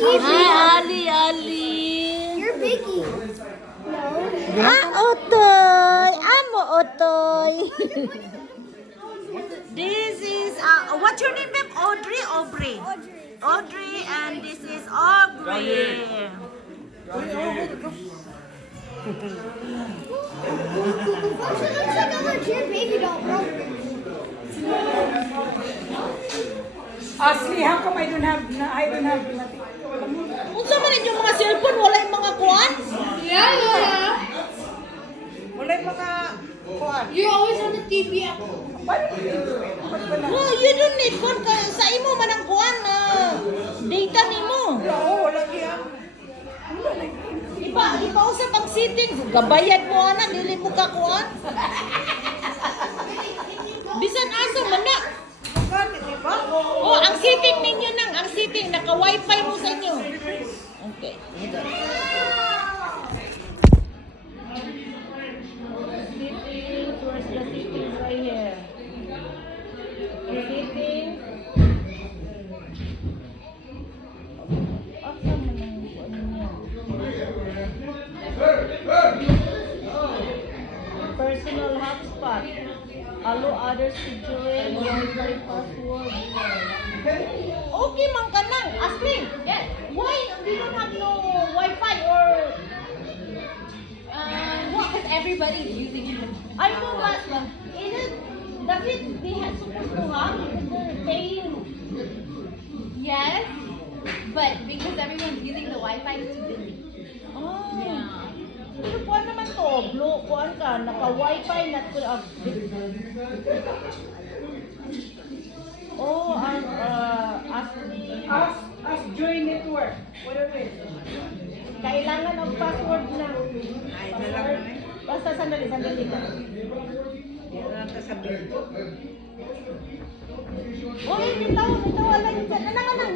Hi, Ali, Ali. You're Biggie. No. Otoy. Amo, Otoy. This is, what's your name, babe? Audrey? Aubrey? Audrey, and this is Aubrey. She looks like a legit baby doll, bro. Ashley, how come I don't have nothing? Unsa man inyong mga cellphone, wala yung mga kuan? Yeah, yeah. Wala yung mga kuhan. You always on the TV. Paano dito? No, you don't need kuan ka sa imo man ang kuan na data nimo. Oo, wala yan. Ipa usap ang setting, gabayad mo ana dili mo ka kuan. Bisan asa man na. Bakit, di ba? Oh, ang setting ninyo nang, ang setting naka wifi mo sa inyo. Okay. Settings, where's the settings right here? Settings. Asa man ang kuan ninyo? Personal hotspot. Allow others to join. Wi-Fi password. Okay, man ka nang. Ashley, yes. Why we don't have no Wi-Fi or what? Because everybody's using it. I know, but is it? Does it? They have supposed to have because they're paying. Yes, but because everyone's using the Wi-Fi, it's too busy. Oh. Yeah. Pero kuan naman to, blue, kuan ka, naka-wifi na to. Oh, Ashley. As join network. What are we? Kailangan ng password na. Ay, dalawa na eh. Basta sandali ka. Hindi na lang sasabihin. Oy, bitaw, alam niyo dyan. Anak.